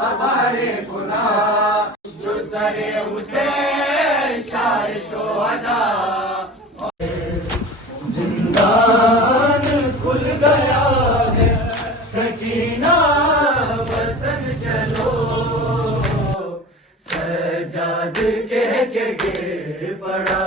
हमारे गुनाह जुज़्दरे हुसैन शाह शोहदा जिंदान खुल गया है सकीना वतन चलो सजाद कह के गिर पड़ा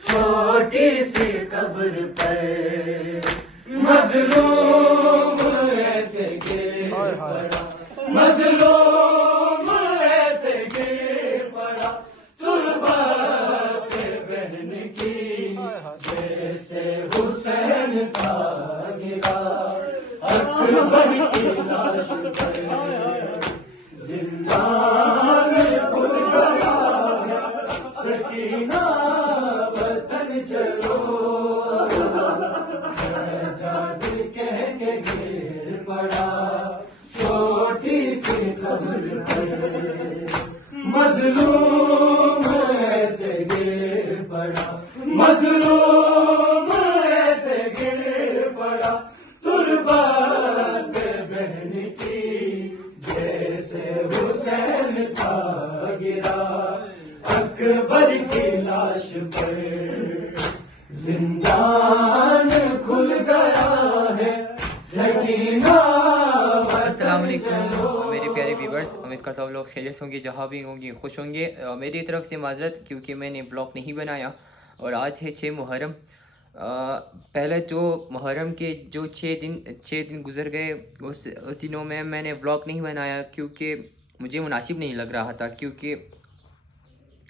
छोटी सी कब्र पर मजलूम ऐसे गिर पड़ा मजलूम ऐसे गिर पड़ा तुर्बात बहन की जैसे हुसैन का गिरा अकबर की लाश पर जिंदान खुल गया सकीना वतन चलो सजाद कह के गिर पड़ा छोटी सी कब्र पर मजलूम ऐसे गिर पड़ा मजलूम ऐसे गिर पड़ा तुर्बात बहन की जैसे हुसैन का गिरा अकबर की लाश पर जिंदान खुल गया है सकीना। अस्सलाम वालेकुम मेरे प्यारे व्यूवर्स, उम्मीद करता हूँ लोग खैरियत होंगे, जहाँ भी होंगे खुश होंगे। मेरी तरफ से माजरत क्योंकि मैंने व्लॉग नहीं बनाया और आज है 6 मुहर्रम। पहले जो मुहर्रम के जो 6 दिन गुजर गए उस दिनों में मैंने व्लॉग नहीं बनाया क्योंकि मुझे मुनासिब नहीं लग रहा था। क्योंकि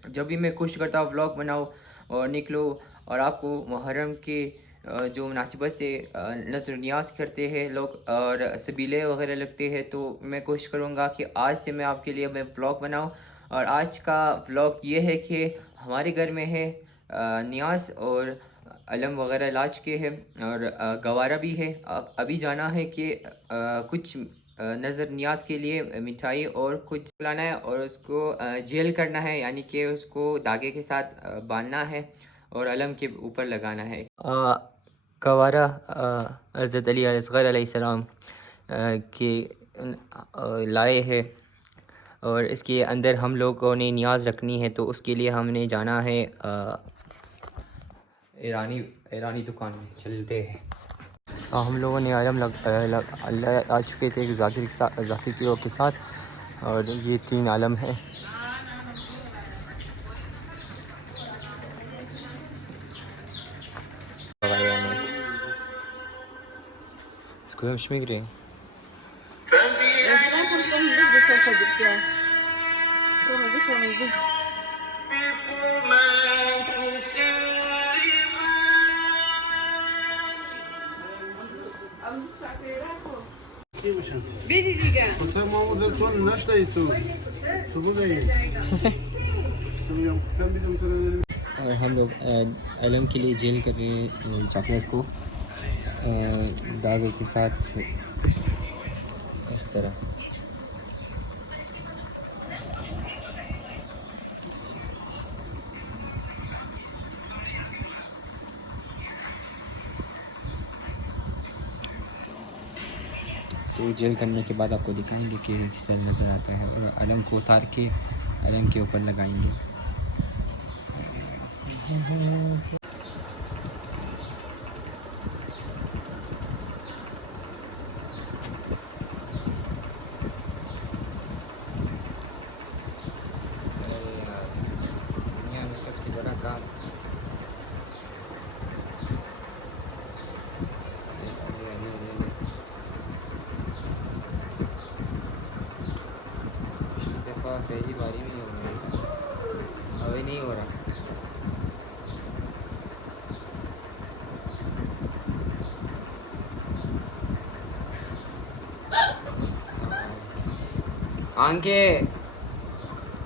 जब भी मैं कोशिश करता व्लॉग बनाओ और निकलो और आपको मुहर्रम के जो मुनासिबत से नज़र न्याज करते हैं लोग और सबीले वगैरह लगते हैं, तो मैं कोशिश करूँगा कि आज से मैं आपके लिए मैं व्लॉग बनाऊँ। और आज का व्लॉग ये है कि हमारे घर में है न्याज और अलम वगैरह इलाज के हैं और गवारा भी है। अभी जाना है कि कुछ नज़र न्याज के लिए मिठाई और कुछ लाना है और उसको जेल करना है, यानी कि उसको धागे के साथ बांधना है और अलम के ऊपर लगाना है। गवारा हज़रत अली असग़र अलैहिस्सलाम के लाए हैं और इसके अंदर हम लोगों ने नियाज़ रखनी है, तो उसके लिए हमने जाना है ईरानी दुकान में चलते हैं। हम लोगों ने आलम आ चुके थे ज़ाकिर के साथ और ये 3 आलम है। इसको हम schmeckt रहे हैं। और हम लोग अलम के लिए जेल कर रहे हैं चॉकलेट को धागे के साथ इस तरह। तो जेल करने के बाद आपको दिखाएंगे कि किस तरह नज़र आता है और अलम को उतार के अलम के ऊपर लगाएंगे। दुनिया में सबसे बड़ा काम पहली बारी में हो रहा है, अभी नहीं हो रहा। आंखें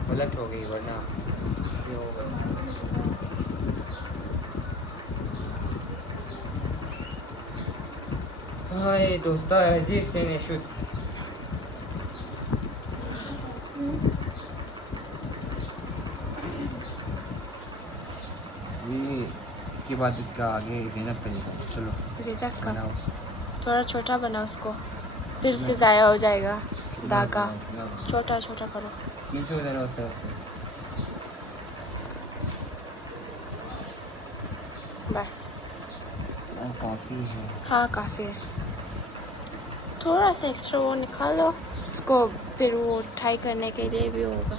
पलट हो गई वरना ये होगा। हाय दोस्ता अजीज से नशुत ये इसके बाद इसका आगे ज़ैनब करेगा। चलो रिज़क का बनाओ। थोड़ा छोटा बना उसको, फिर से ज़ाया हो जाएगा धागा। बनाओ। छोटा छोटा करो। नीचे हो जाना उससे बस काफ़ी है। हाँ काफ़ी है। थोड़ा सा एक्स्ट्रा वो निकालो उसको, फिर वो टाई करने के लिए भी होगा।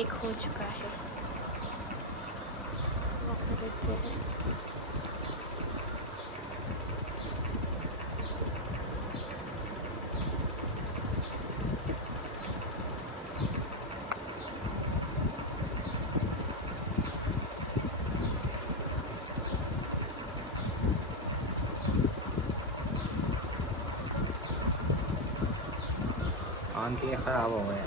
एक हो चुका है। आपको देखते हैं। आंखें ख़राब हो गए।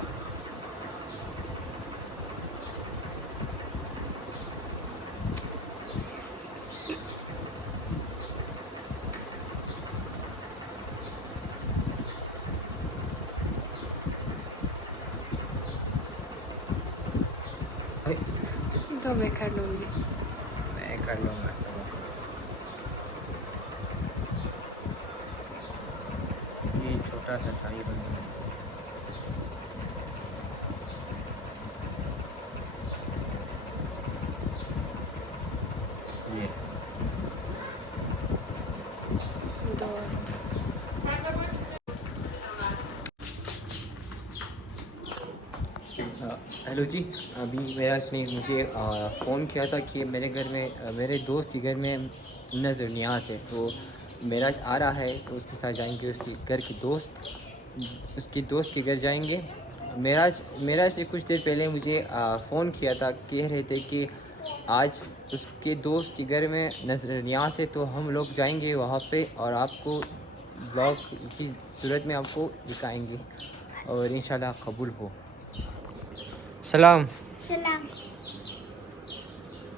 तो मैं कर लूँगी। मैं कर लूँगा सब। ये छोटा सा था, ये बना। ये दो हेलो जी। अभी मेरा ने मुझे फ़ोन किया था कि मेरे घर में मेरे दोस्त के घर में नज़र न्याज़ है, तो मेराज आ रहा है, तो उसके साथ जाएंगे। उसके घर की दोस्त, उसके दोस्त के घर जाएंगे। मेराज से कुछ देर पहले मुझे फ़ोन किया था, कह रहे थे कि आज उसके दोस्त के घर में नज़र न्याज़ है, तो हम लोग जाएंगे वहाँ पे और आपको ब्लॉग की सूरत में आपको दिखाएंगे और इंशाल्लाह कबूल हो। सलाम Selam.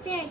Set.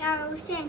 Ya Hüseyin.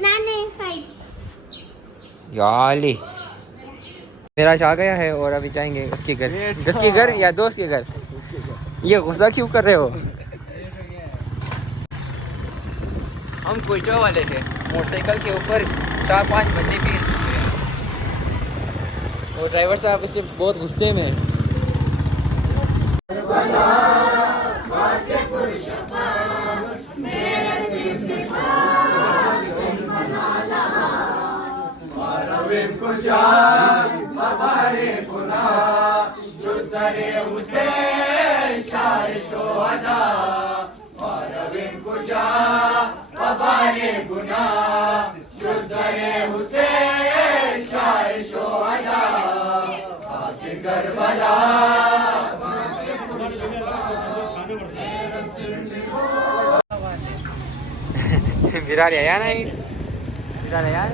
Nane Faydi. याली मेराज आ गया है और अभी जाएंगे उसके घर। उसके घर या दोस्त के घर? ये गुस्सा क्यों कर रहे हो? हम कोयटा वाले थे, मोटरसाइकिल के ऊपर 4-5 बंदे भी हिल सकते हैं और ड्राइवर साहब इससे बहुत गुस्से में हैं। विरार आया नहीं, विरार आया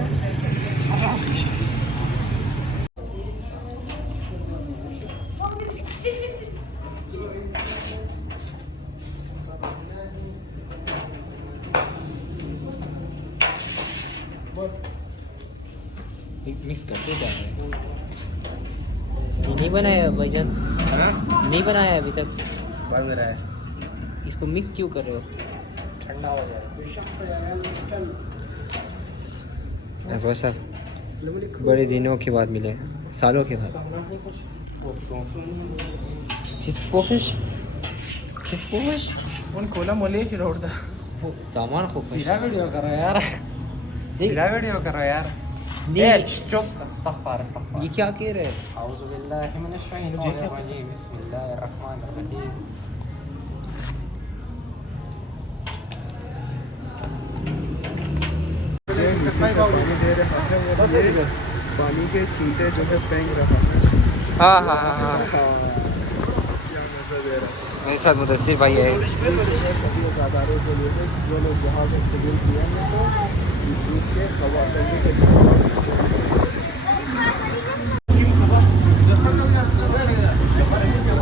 मिक्स करते जा रहे हैं। ये नहीं बनाया भाईजान? नहीं बनाया अभी तक? बन रहा है। इसको मिक्स क्यों कर रहे हो? ठंडा हो जाएगा। ऐसा सर बड़े दिनों के बाद मिले, सालों के बाद। शिस्पोफिश शिस्पोफिश उन खोला मोले फिर उड़ता सामान खूब सीधा वीडियो करो यार, सीधा वीडियो करो यार। नहीं चुप अस्तगफिर अस्तगफिर। ये क्या कह रहे हैं? औज़ु बिल्लाहि मिनश शैतानिर रजीम बिस्मिल्लाहिर रहमानिर रहीम। पानी के छींटे जो है फेंक रहा है। हाँ हाँ हाँ हाँ क्या मजा दे रहा है। मेरे साथ मुदस्सिर भाई है। सभी अदारों के लिए है, जो लोग जहाज में सिविल किए हैं तो उसके हवा करने के लिए।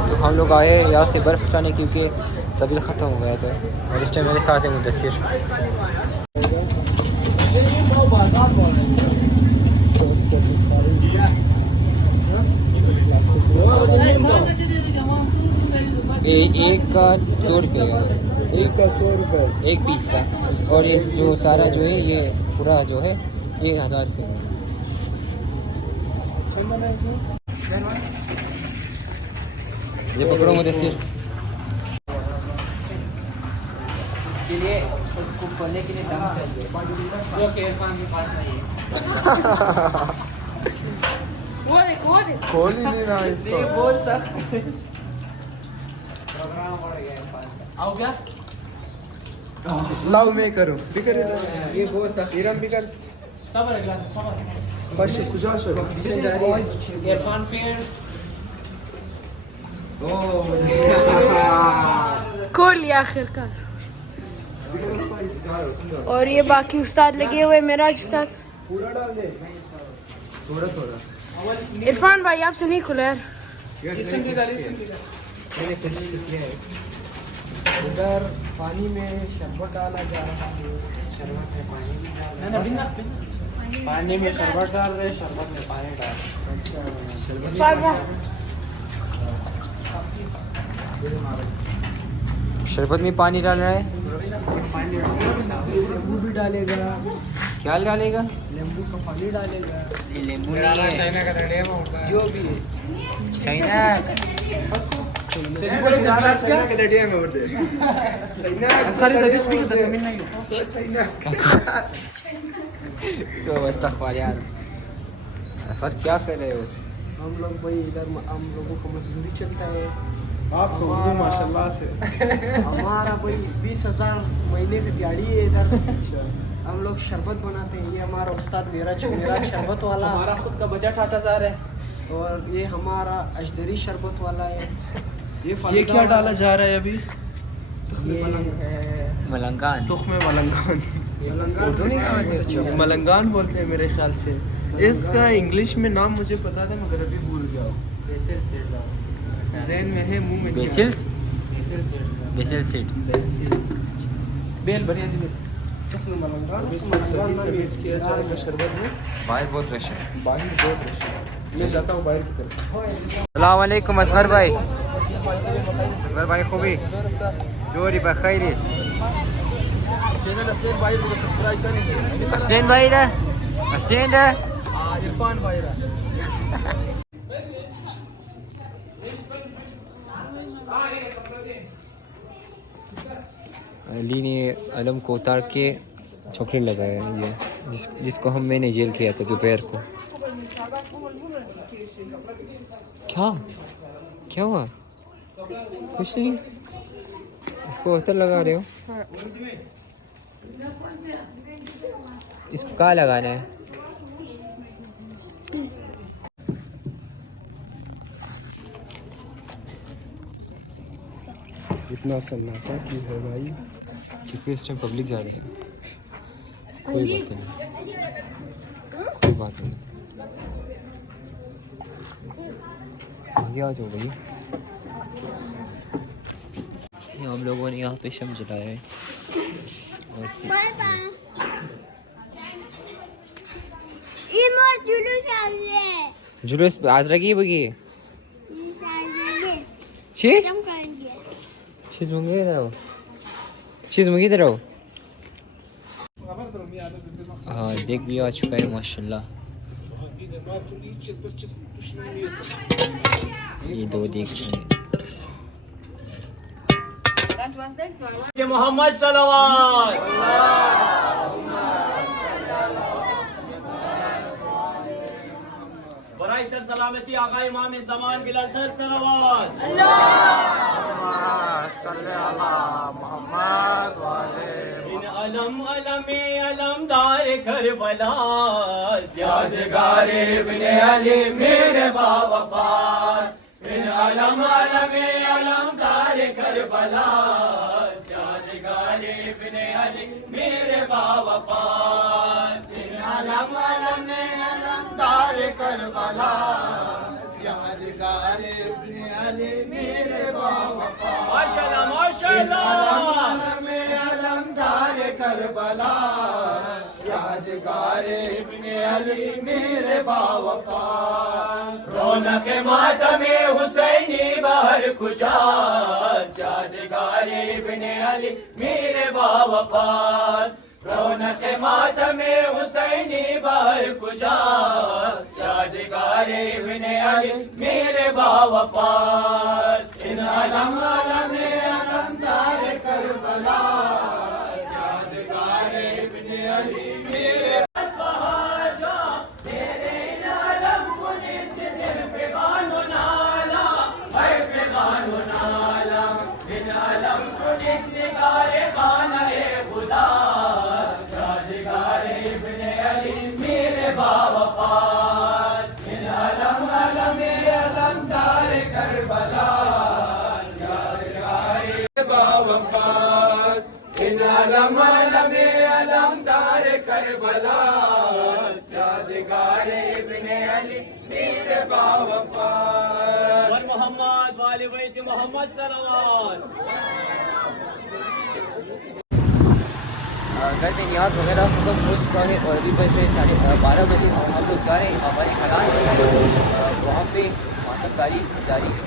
तो हम लोग आए यहाँ से बर्फ़ उठाने, क्योंकि सभी ख़त्म हो गया था और इस टाइम मेरे साथ है मुदस्सिर। एक का 100 रुपये, एक का 100 रुपये, एक पीस का। और ये जो सारा जो है ये पूरा जो है ये 1000 रुपये है। ये पकड़ो मुदस्सिर। इसके लिए उसको खोलने के लिए दम चाहिए जो कि इरफान के पास नहीं है। खोल ही नहीं रहा इसको। बहुत सख्त प्रोग्राम पड़ गया इरफान का। आओ क्या लाओ मैं करो बिकर ये बहुत सख्त इरम बिकर सबर ग्लास सबर baş kucağa şöyle. इरफान फिर खोल लिया आखिरकार। और ये बाकी उस्ताद लगे हुए, मेरा उस्ताद पूरा डाल दे। थोड़ा थोड़ा। इरफान भाई आपसे नहीं खुला यार। इधर पानी में शरबत डाला जा रहा है। शरबत में पानी भी डाल पानी में शरबत डाल रहे, शरबत में पानी डाल। अच्छा इरफान भाई शरबत में पानी डाल रहा है। नींबू भी डालेगा, क्या डालेगा? नींबू का पानी डालेगा। ये नींबू नहीं है, चाइना का रेडियम होता है जो भी है चाइना। चाइना के दड़िया में उड़ दे। चाइना चाइना तो अस्तगफुर यार, असफर क्या कर रहे हो? हम लोग भाई इधर हम लोगों को मजदूरी चलता है। आपको उर्दू माशाल्लाह से हमारा भाई 20,000 महीने की दिहाड़ी है इधर। अच्छा हम लोग शरबत बनाते हैं। ये हमारा उस्ताद मेरा शरबत वाला, हमारा खुद का बजट 8,000 है। और ये हमारा अजदरी शरबत वाला है। ये क्या डाला जा रहा है अभी? मलंगान। तुख्मे मलंगान। उर्दू नहीं कहते इसको, मलंगान बोलते हैं मेरे ख्याल से। इसका इंग्लिश में नाम मुझे पता था मगर अभी भूल गया। बेसिल सीड डाल, ज़हन में है, मुंह में बेसिल्स, बेसिल सीड डाल। BECIL seed. बेल बढ़िया सी तुख्मे मलंगान। इसको सही से मिक्स किया जाएगा शरबत में। बाहर बहुत रश है। बाहर बहुत रश है। मैं जाता हूँ बाहर की तरफ। अस्सलाम वालेकुम असगर भाई। असगर भाई खूबी जोरी बखैरी। चैनल हसनैन भाई को सब्सक्राइब करें। हसनैन भाई इधर, हसनैन इधर। इरफान भाई रहा। अली ने अलम को उतार के चॉकलेट लगाया है ये जिसको मैंने जेल किया था दोपहर को। क्या क्या हुआ? कुछ नहीं, इसको उतर लगा रहे हो? इसको कहाँ लगाना है? इतना सन्नाटा क्यों है भाई? क्योंकि इस टाइम पब्लिक जा रही है। कोई बात नहीं, कोई बात नहीं। आगे आ जाओ भाई। हम लोगों ने यहाँ पे शम जलाया है। जुलूस आज रखी बगी शीज मंगे रहो, शीज मंगे रहो। हाँ देख भी आ चुका है माशाल्लाह। ये दो देख रहे हैं। मोहम्मद सल्लल्लाहु बराई सर सलामती आका इमाम ज़मान बिलाल सल्लल्लाहु इन अलम अलमे अलमदार करबला यादगार इब्ने अली मेरे बावफास। इन अलम अलमे अलमदार करबला यादगार इब्ने अली मेरे बावफास। इन अलम अलमे अलमदार करबला यादगार माशाल्लाह माशाल्लाह में अलमदार करबला यादगार इब्ने अली मेरे बावफा रौनक मातम हुसैनी बाहर खुशास यादगार इब्ने अली मेरे बावफास रौनक मातम हुसैनी बाहर खुशास यादगार इब्ने अली मेरे बावफास इन अलम अलमदार करबला यादगार इब्ने अली मेरे अलमदार करबला यादगार इब्ने अली मेरे बावफा वर मोहम्मद वाले बैत मोहम्मद सल्लल्लाहु घर में न्याज वगैरह खत्म हो चुका है और अभी बज रहे 12:30 बजे और हम लोग जा रहे हैं हमारी खलान वहाँ पे मातमदारी जारी है।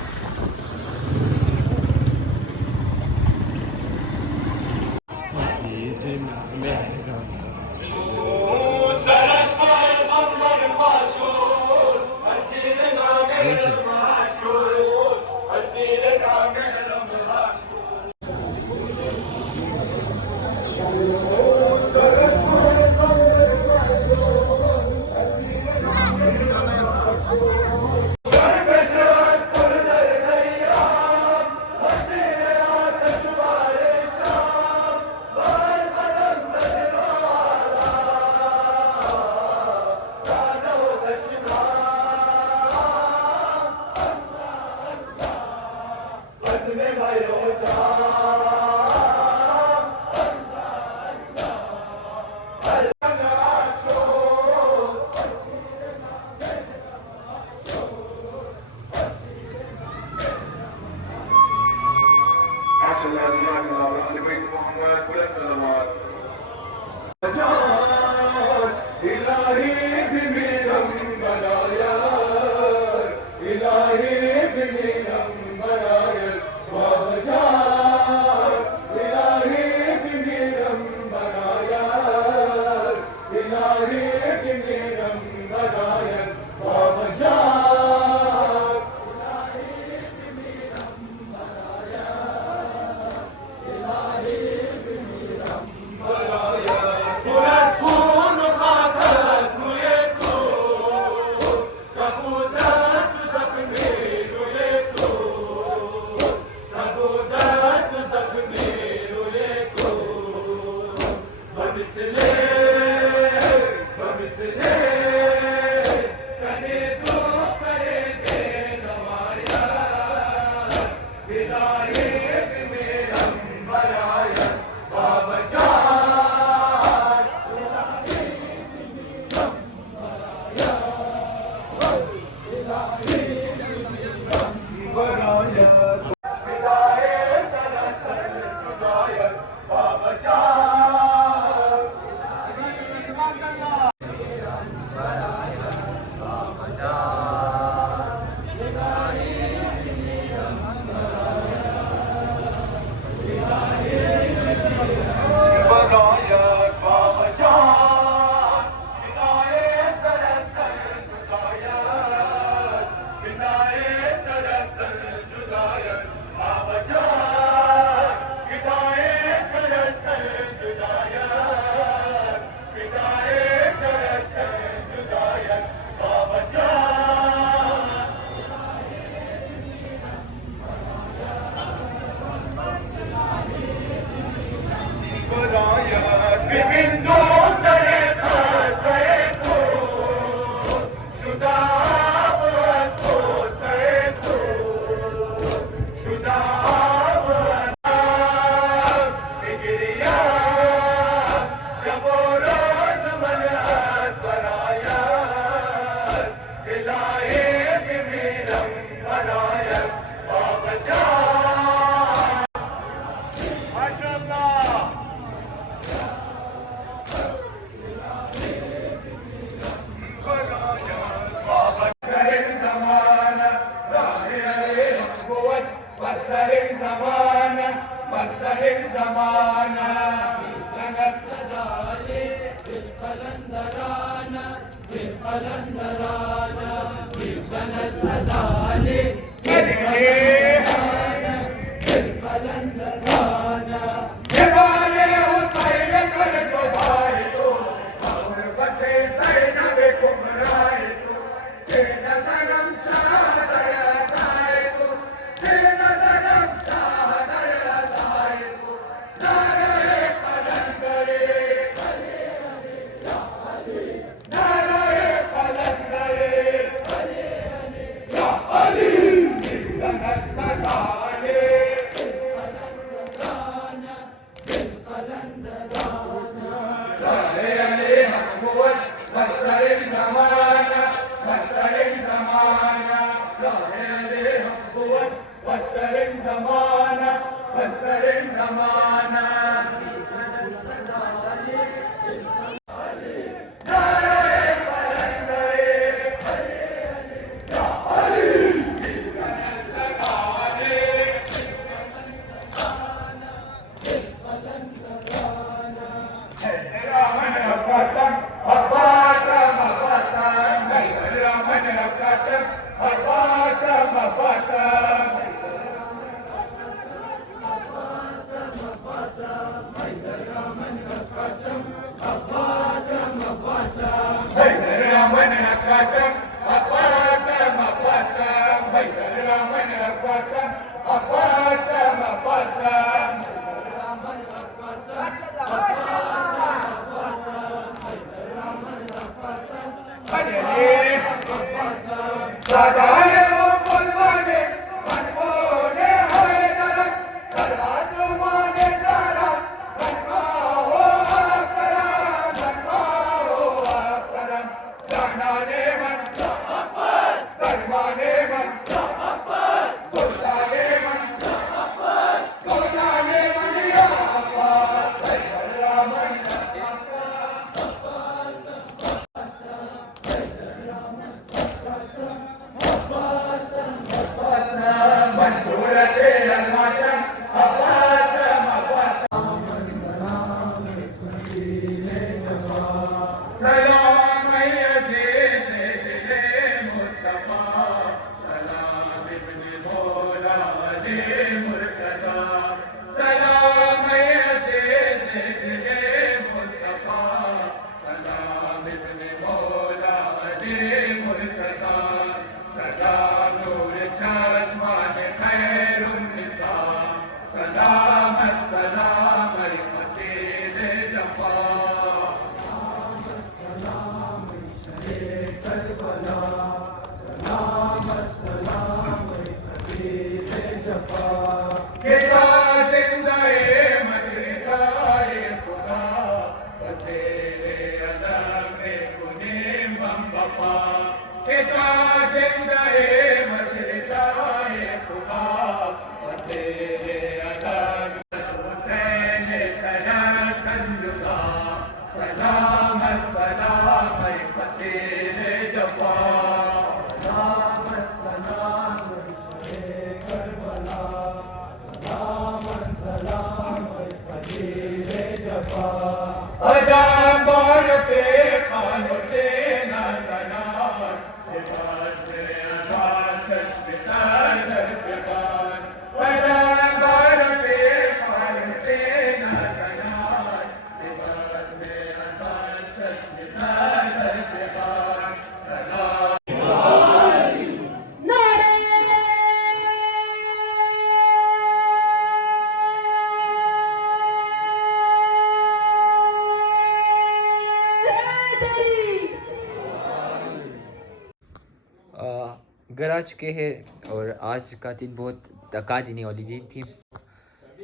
घर आ चुके हैं और आज का दिन बहुत थका देने वाली दिन थी।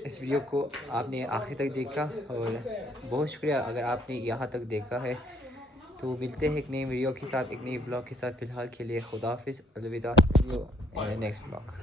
इस वीडियो को आपने आखिर तक देखा और बहुत शुक्रिया अगर आपने यहाँ तक देखा है। तो मिलते हैं एक नई वीडियो के साथ, एक नई ब्लॉग के साथ। फ़िलहाल के लिए खुदा हाफिज़, अलविदा, नेक्स्ट ब्लॉग।